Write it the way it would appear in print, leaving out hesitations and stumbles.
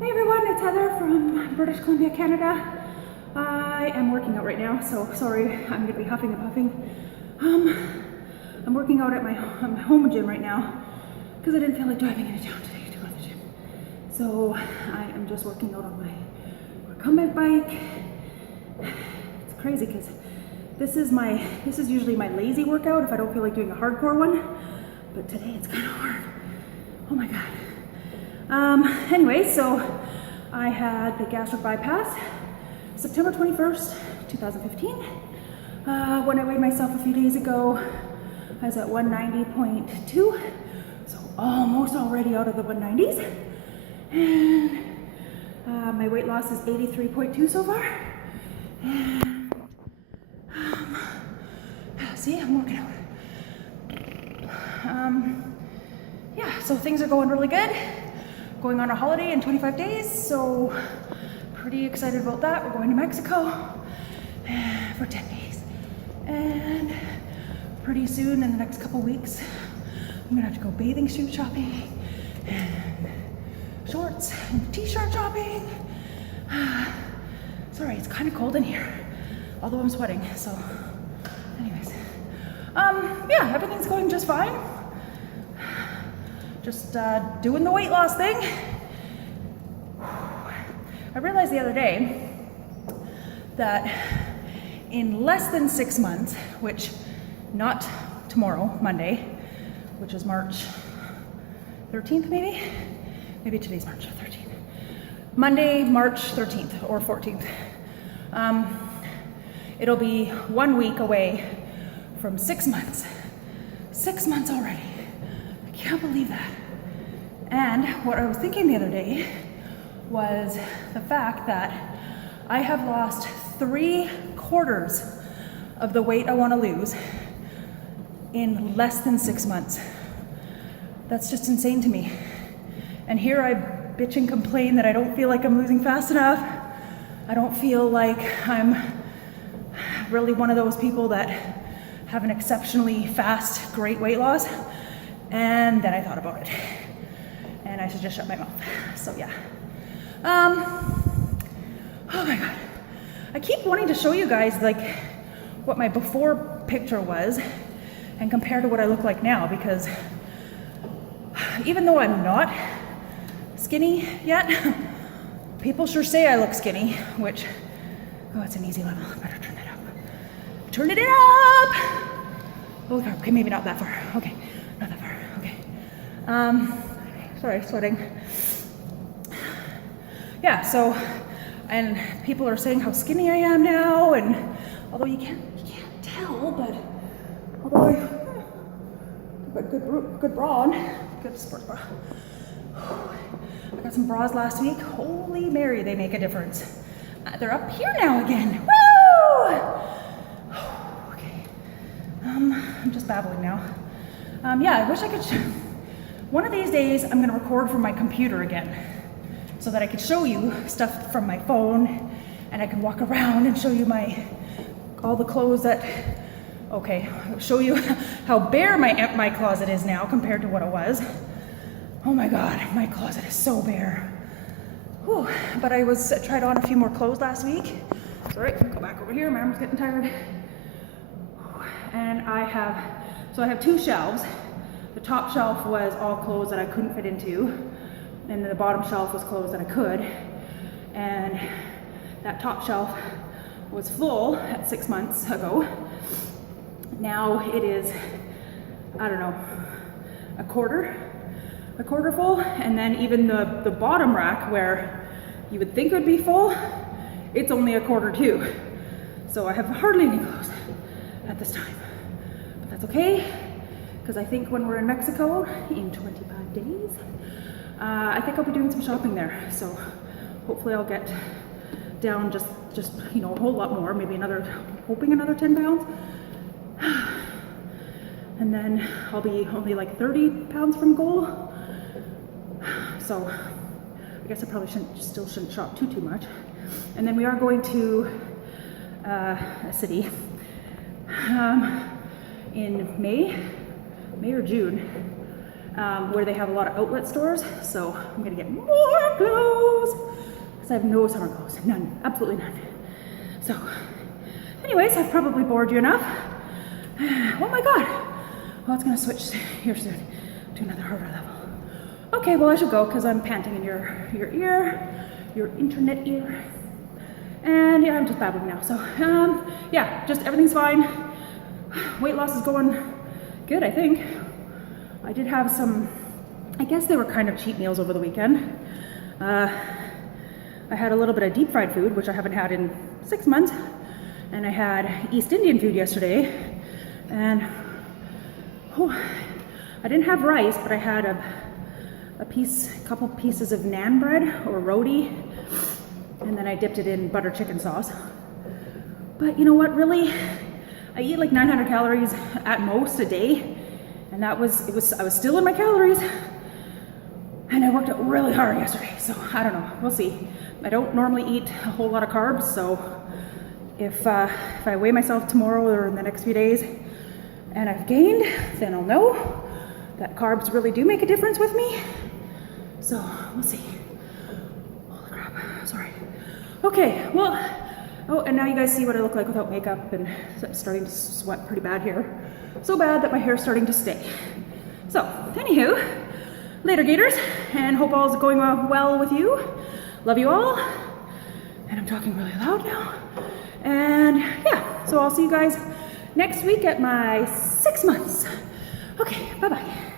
Hey everyone, it's Heather from British Columbia, Canada. I am working out right now, so sorry, I'm gonna be huffing and puffing. I'm working out at my home gym right now because I didn't feel like driving into town today to go to the gym. So I am just working out on my recumbent bike. It's crazy because this is usually my lazy workout if I don't feel like doing a hardcore one, but today it's kind of hard. Oh my god. Anyway, so I had the gastric bypass September 21st, 2015. When I weighed myself a few days ago, I was at 190.2, so almost already out of the 190s. And my weight loss is 83.2 so far. And see, I'm working out. Yeah, so things are going really good. Going on a holiday in 25 days, so pretty excited about that. We're going to Mexico for 10 days. And pretty soon, in the next couple weeks, I'm gonna have to go bathing suit shopping and shorts and t-shirt shopping. Sorry, it's kind of cold in here, although I'm sweating, so anyways. Yeah, everything's going just fine. Just doing the weight loss thing. I realized the other day that in less than 6 months, which not tomorrow, Monday, which is March 13th maybe? Maybe today's March 13th. Monday, March 13th or 14th. It'll be 1 week away from 6 months. 6 months already. I can't believe that. And what I was thinking the other day was the fact that I have lost 3/4 of the weight I want to lose in less than 6 months. That's just insane to me. And here I bitch and complain that I don't feel like I'm losing fast enough. I don't feel like I'm really one of those people that have an exceptionally fast, great weight loss. And then I thought about it, and I should just shut my mouth. So yeah. Oh my god. I keep wanting to show you guys like what my before picture was and compare to what I look like now, because even though I'm not skinny yet, people sure say I look skinny, which, oh, it's an easy level. I better turn it up. Turn it up! Oh, okay, maybe not that far. Okay. Not that far, okay. Sorry, sweating. Yeah, so, and people are saying how skinny I am now, and although you can't tell, but although I've got good bra on, good sports bra. I got some bras last week. Holy Mary, they make a difference. They're up here now again. Woo! Okay. I'm just babbling now. Yeah, I wish I could, one of these days I'm gonna record from my computer again so that I could show you stuff from my phone and I can walk around and show you all the clothes that, okay, show you how bare my closet is now compared to what it was. Oh my God, my closet is so bare. Whew. But I tried on a few more clothes last week. Sorry, go back over here, my arm's getting tired. And I have 2 shelves. The top shelf was all clothes that I couldn't fit into, and the bottom shelf was clothes that I could. And that top shelf was full at 6 months ago. Now it is, I don't know, a quarter full. And then even the bottom rack where you would think it would be full, it's only a quarter too. So I have hardly any clothes at this time. That's okay, because I think when we're in Mexico in 25 days, I think I'll be doing some shopping there. So hopefully I'll get down just you know, a whole lot more, maybe hoping another 10 pounds. And then I'll be only like 30 pounds from goal. So I guess I probably still shouldn't shop too much. And then we are going to a city in May or June, where they have a lot of outlet stores. So I'm gonna get more clothes because I have no summer clothes. None. Absolutely none. So, anyways, I've probably bored you enough. Oh my God. Well, it's going to switch here soon to another harder level. Okay, well, I should go because I'm panting in your ear, your internet ear. And yeah, I'm just babbling now. So, yeah, just everything's fine. Weight loss is going good, I think. I did have some, I guess they were kind of cheat meals over the weekend. I had a little bit of deep fried food, which I haven't had in 6 months. And I had East Indian food yesterday. And I didn't have rice, but I had a couple pieces of naan bread or roti. And then I dipped it in butter chicken sauce. But you know what, really? I eat like 900 calories at most a day. And I was still in my calories. And I worked out really hard yesterday. So I don't know, we'll see. I don't normally eat a whole lot of carbs. So if I weigh myself tomorrow or in the next few days and I've gained, then I'll know that carbs really do make a difference with me. So we'll see. Holy crap, sorry. Okay, well, oh, and now you guys see what I look like without makeup, and I'm starting to sweat pretty bad here. So bad that my hair's starting to stay. So, anywho, later Gators, and hope all's going well with you. Love you all. And I'm talking really loud now. And yeah, so I'll see you guys next week at my 6 months. Okay, bye-bye.